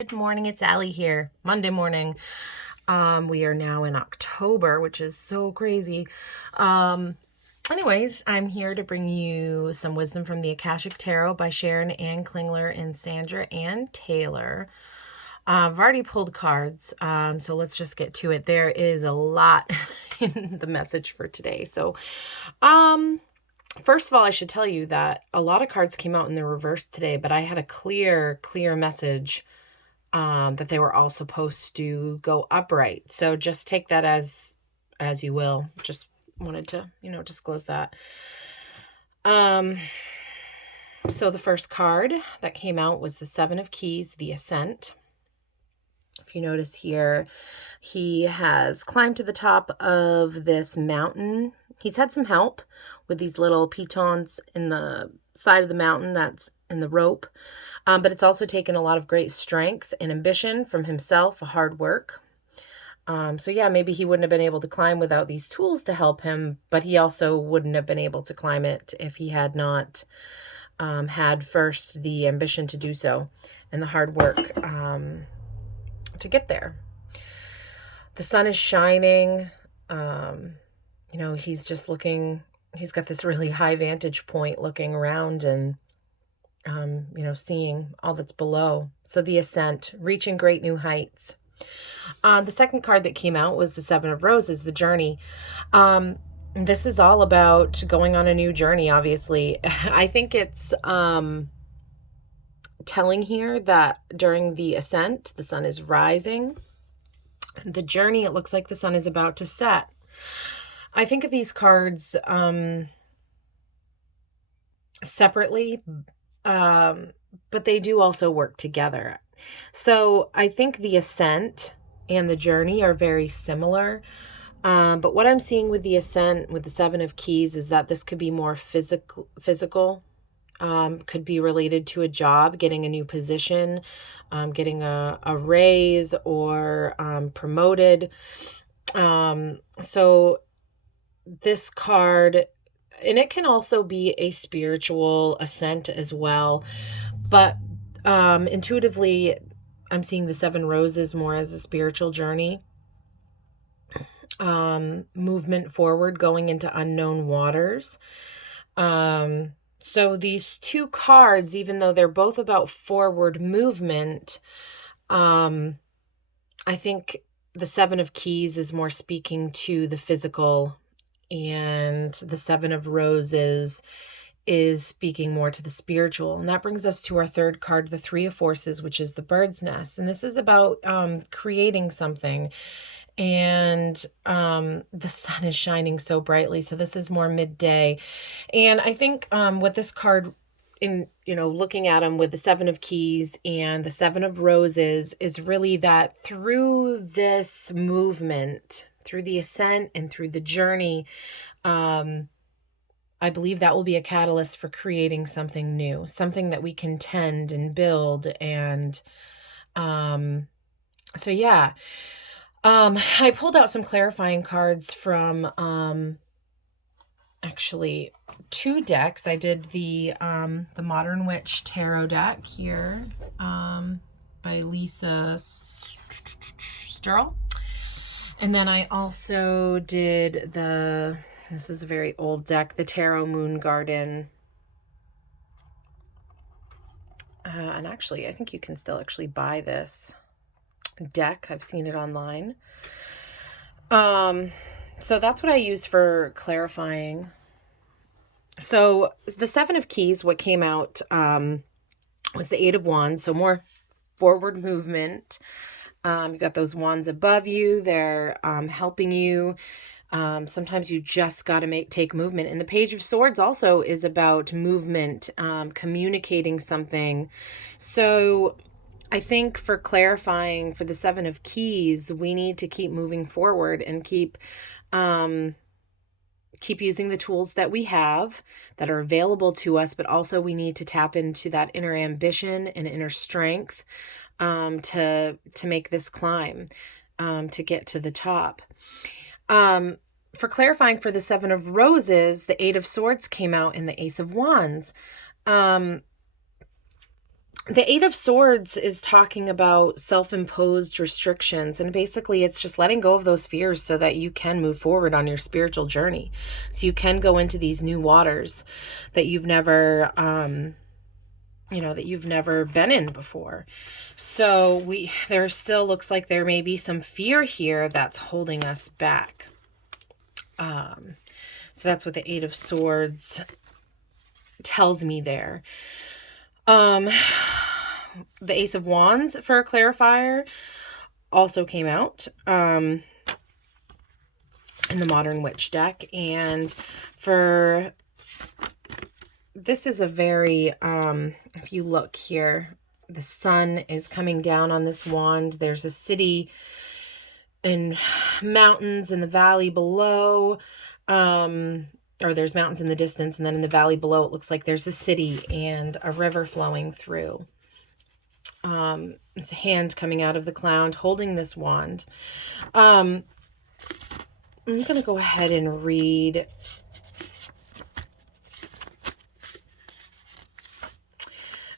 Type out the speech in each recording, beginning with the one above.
Good morning, it's Allie here. Monday morning. We are now in October, which is so crazy. Anyways, I'm here to bring you some wisdom from the Akashic Tarot by Sharon Ann Klingler and Sandra Ann Taylor. I've already pulled cards, so let's just get to it. There is a lot in the message for today. So, first of all, I should tell you that a lot of cards came out in the reverse today, but I had a clear message that they were all supposed to go upright. So just take that as you will. Just wanted to, disclose that. So the first card that came out was the Seven of Keys, the Ascent. If you notice here, he has climbed to the top of this mountain. He's had some help with these little pitons in the side of the mountain that's in the rope. But it's also taken a lot of great strength and ambition from himself, hard work. So yeah, maybe he wouldn't have been able to climb without these tools to help him, but he also wouldn't have been able to climb it if he had not had first the ambition to do so and the hard work to get there. The sun is shining. He's just looking, he's got this really high vantage point looking around and seeing all that's below. So the ascent, reaching great new heights. The second card that came out was the Seven of Roses, the journey. This is all about going on a new journey, obviously. I think it's telling here that during the ascent, the sun is rising. The journey, it looks like the sun is about to set. I think of these cards separately, but they do also work together. So I think the ascent and the journey are very similar. But what I'm seeing with the ascent, with the Seven of Keys, is that this could be more physical, could be related to a job, getting a new position, getting a raise or promoted. So this card, and it can also be a spiritual ascent as well. But intuitively, I'm seeing the Seven Roses more as a spiritual journey. Movement forward, going into unknown waters. So these two cards, even though they're both about forward movement, I think the Seven of Keys is more speaking to the physical, and the Seven of Roses is speaking more to the spiritual. And that brings us to our third card, the Three of Forces, which is the bird's nest. And this is about creating something. And the sun is shining so brightly. So this is more midday. And I think what this card, in looking at them with the Seven of Keys and the Seven of Roses, is really that through this movement, through the ascent and through the journey, I believe that will be a catalyst for creating something new, something that we can tend and build. And so yeah, I pulled out some clarifying cards from actually two decks. I did the Modern Witch Tarot deck here by Lisa Sterl. And then I also did this is a very old deck, the Tarot Moon Garden. And actually, I think you can still actually buy this deck. I've seen it online. So that's what I use for clarifying. So the Seven of Keys, what came out was the Eight of Wands. So more forward movement. You got those wands above you. They're helping you. Sometimes you just got to take movement. And the Page of Swords also is about movement, communicating something. So I think for clarifying for the Seven of Keys, we need to keep moving forward and keep using the tools that we have that are available to us, but also we need to tap into that inner ambition and inner strength to make this climb, to get to the top. For clarifying for the Seven of Roses, the Eight of Swords came out and the Ace of Wands. The Eight of Swords is talking about self-imposed restrictions, and basically it's just letting go of those fears so that you can move forward on your spiritual journey. So you can go into these new waters that you've never, that you've never been in before. So there still looks like there may be some fear here that's holding us back. So that's what the Eight of Swords tells me there. The Ace of Wands for a clarifier also came out in the Modern Witch deck. And for this is a very, if you look here, the sun is coming down on this wand. There's a city and mountains in the valley below, or there's mountains in the distance, and then in the valley below it looks like there's a city and a river flowing through. It's a hand coming out of the cloud holding this wand. I'm going to go ahead and read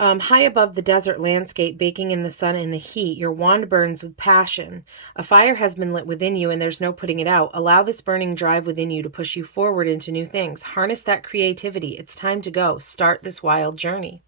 high above the desert landscape, baking in the sun and the heat, your wand burns with passion. A fire has been lit within you and there's no putting it out. Allow this burning drive within you to push you forward into new things. Harness that creativity. It's time to go. Start this wild journey.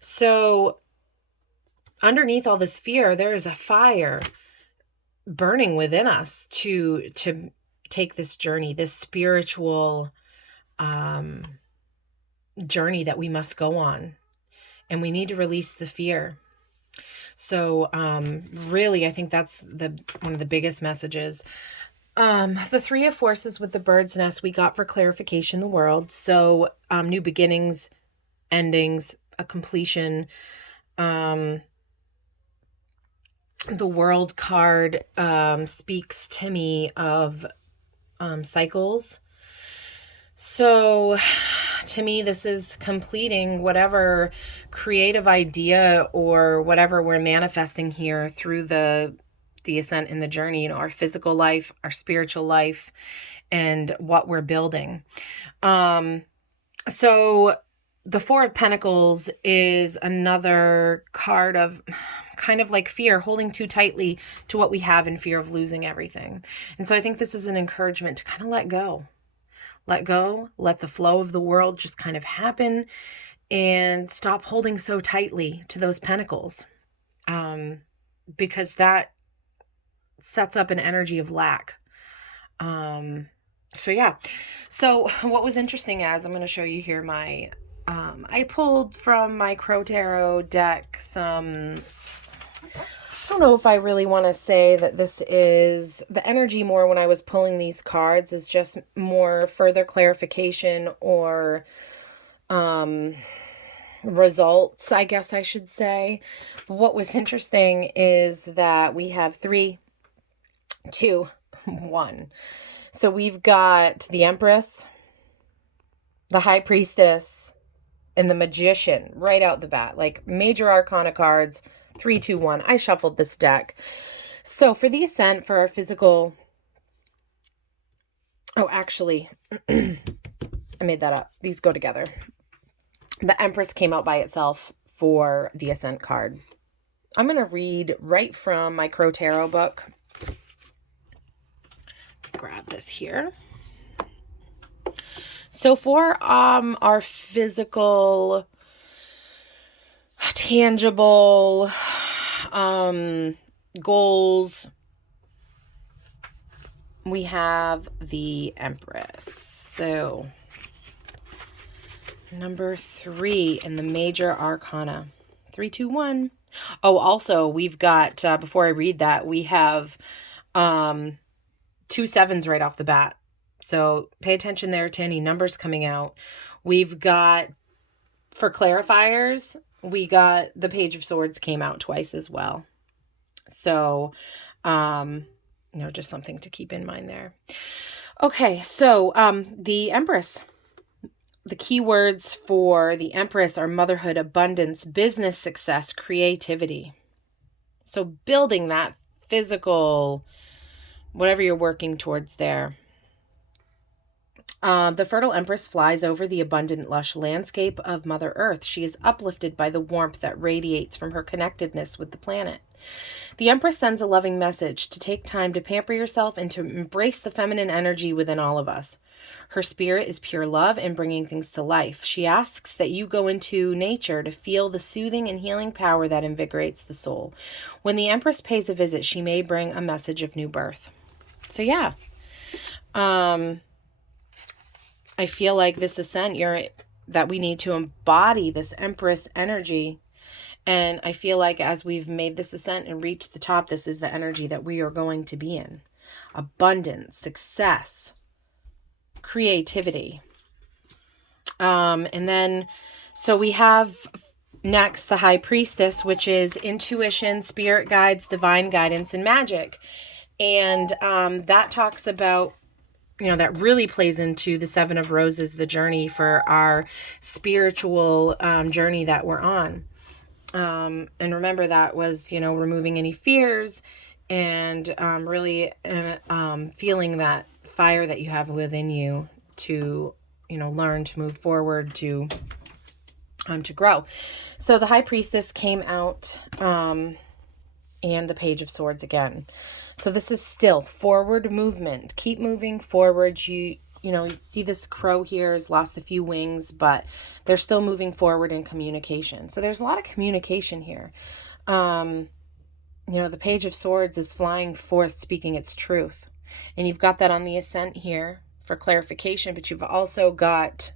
So underneath all this fear, there is a fire burning within us to take this journey, this spiritual journey that we must go on. And we need to release the fear. So really, I think that's one of the biggest messages. The Three of Forces with the bird's nest we got for clarification the world. So new beginnings, endings, a completion. The World card speaks to me of cycles. So to me, this is completing whatever creative idea or whatever we're manifesting here through the ascent in the journey, our physical life, our spiritual life, and what we're building. So the Four of Pentacles is another card of kind of like fear, holding too tightly to what we have in fear of losing everything. And so I think this is an encouragement to kind of let go. Let go, let the flow of the world just kind of happen, and stop holding so tightly to those pentacles, because that sets up an energy of lack. So yeah. So what was interesting I'm going to show you here my, I pulled from my Crow Tarot deck some, I don't know if I really want to say that this is the energy more when I was pulling these cards is just more further clarification or results, I guess I should say. What was interesting is that we have 3, 2, 1. So we've got the Empress, the High Priestess, and the Magician right out the bat, like major arcana cards. 3, 2, 1. I shuffled this deck. So for the ascent, for our physical... Oh, actually, I made that up. These go together. The Empress came out by itself for the ascent card. I'm going to read right from my Crow Tarot book. Grab this here. So for our physical... tangible goals, we have the Empress. So number 3 in the major arcana. 3, 2, 1. Oh, also we've got before I read that, we have 2 7s right off the bat. So pay attention there to any numbers coming out. We've got, for clarifiers, we got the Page of Swords came out twice as well. So, just something to keep in mind there. Okay, so the Empress. The keywords for the Empress are motherhood, abundance, business success, creativity. So building that physical, whatever you're working towards there. The fertile Empress flies over the abundant, lush landscape of Mother Earth. She is uplifted by the warmth that radiates from her connectedness with the planet. The Empress sends a loving message to take time to pamper yourself and to embrace the feminine energy within all of us. Her spirit is pure love and bringing things to life. She asks that you go into nature to feel the soothing and healing power that invigorates the soul. When the Empress pays a visit, she may bring a message of new birth. So yeah, I feel like this ascent, that we need to embody this Empress energy. And I feel like as we've made this ascent and reached the top, this is the energy that we are going to be in. Abundance, success, creativity. And then, so we have next the High Priestess, which is intuition, spirit guides, divine guidance, and magic. And that talks about, that really plays into the Seven of Roses, the journey for our spiritual journey that we're on. And remember, that was, removing any fears and really feeling that fire that you have within you to, learn to move forward, to grow. So the High Priestess came out and the Page of Swords again. So this is still forward movement. Keep moving forward. You see this crow here has lost a few wings, but they're still moving forward in communication. So there's a lot of communication here. The Page of Swords is flying forth, speaking its truth. And you've got that on the ascent here for clarification, but you've also got,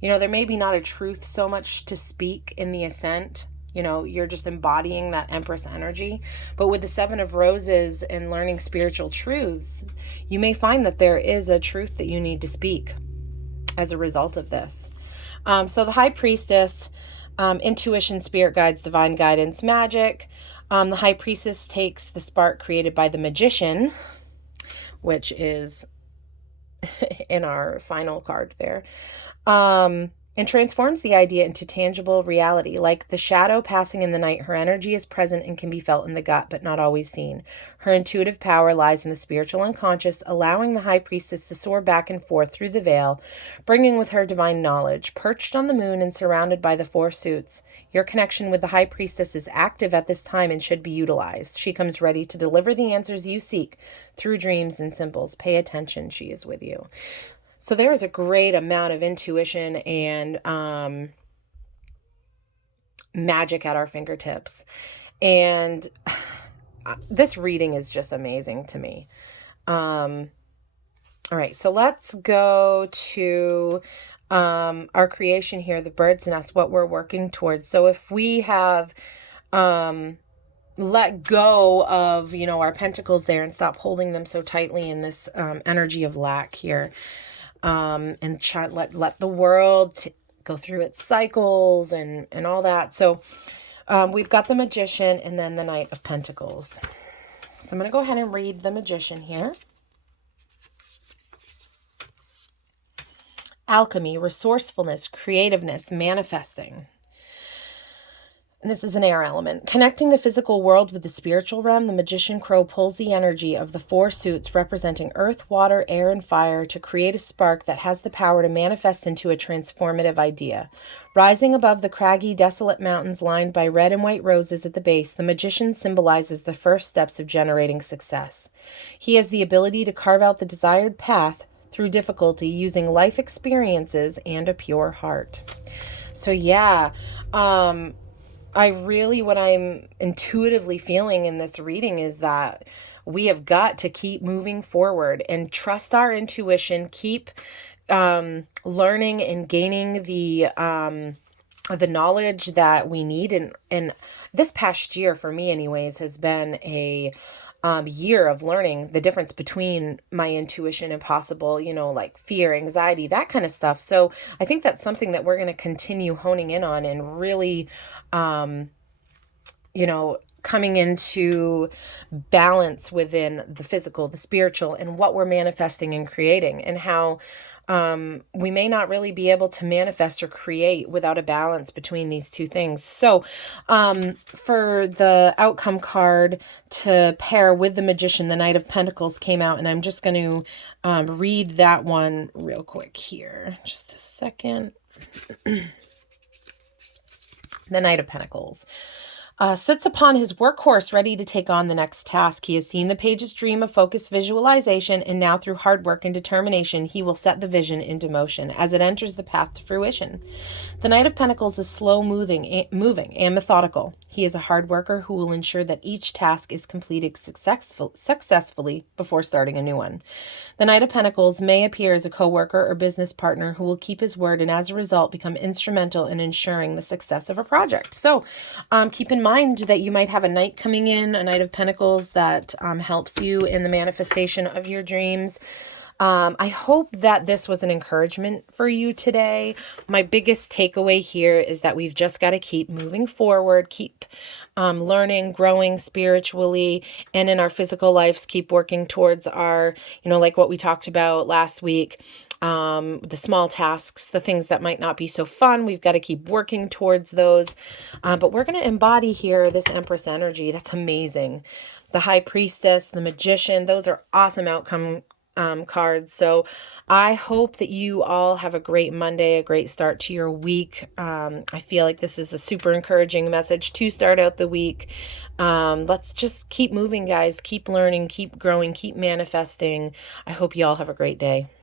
there may be not a truth so much to speak in the ascent. You're just embodying that Empress energy. But with the Seven of Roses and learning spiritual truths, you may find that there is a truth that you need to speak as a result of this. So the High Priestess, intuition, spirit guides, divine guidance, magic. The High Priestess takes the spark created by the Magician, which is in our final card there. And transforms the idea into tangible reality. Like the shadow passing in the night, her energy is present and can be felt in the gut, but not always seen. Her intuitive power lies in the spiritual unconscious, allowing the High Priestess to soar back and forth through the veil, bringing with her divine knowledge. Perched on the moon and surrounded by the four suits, your connection with the High Priestess is active at this time and should be utilized. She comes ready to deliver the answers you seek through dreams and symbols. Pay attention, she is with you. So there is a great amount of intuition and magic at our fingertips. And this reading is just amazing to me. All right, so let's go to our creation here, the bird's nest, what we're working towards. So if we have let go of, our pentacles there and stop holding them so tightly in this energy of lack here, and let the world go through its cycles and all that. So we've got the Magician and then the Knight of Pentacles. So I'm going to go ahead and read the Magician here. Alchemy, resourcefulness, creativeness, manifesting. And this is an air element. Connecting the physical world with the spiritual realm, the Magician Crow pulls the energy of the four suits representing earth, water, air, and fire to create a spark that has the power to manifest into a transformative idea. Rising above the craggy, desolate mountains lined by red and white roses at the base, the Magician symbolizes the first steps of generating success. He has the ability to carve out the desired path through difficulty using life experiences and a pure heart. So yeah, what I'm intuitively feeling in this reading is that we have got to keep moving forward and trust our intuition, keep learning and gaining the knowledge that we need. And this past year, for me anyways, has been a year of learning the difference between my intuition and possible, like fear, anxiety, that kind of stuff. So I think that's something that we're going to continue honing in on and really, coming into balance within the physical, the spiritual, and what we're manifesting and creating, and how We may not really be able to manifest or create without a balance between these two things. So for the outcome card to pair with the Magician, the Knight of Pentacles came out, and I'm just going to read that one real quick here. Just a second. The Knight of Pentacles. Sits upon his workhorse ready to take on the next task. He has seen the page's dream of focused visualization, and now through hard work and determination, he will set the vision into motion as it enters the path to fruition. The Knight of Pentacles is slow moving and methodical. He is a hard worker who will ensure that each task is completed successfully before starting a new one. The Knight of Pentacles may appear as a co-worker or business partner who will keep his word and as a result become instrumental in ensuring the success of a project. So keep in mind that you might have a knight coming in, a Knight of Pentacles that helps you in the manifestation of your dreams. I hope that this was an encouragement for you today. My biggest takeaway here is that we've just got to keep moving forward, keep learning, growing spiritually, and in our physical lives, keep working towards our, like what we talked about last week, the small tasks, the things that might not be so fun. We've got to keep working towards those. But we're going to embody here this Empress energy. That's amazing. The High Priestess, the Magician, those are awesome outcome cards. So I hope that you all have a great Monday, a great start to your week. I feel like this is a super encouraging message to start out the week. Let's just keep moving, guys. Keep learning, keep growing, keep manifesting. I hope you all have a great day.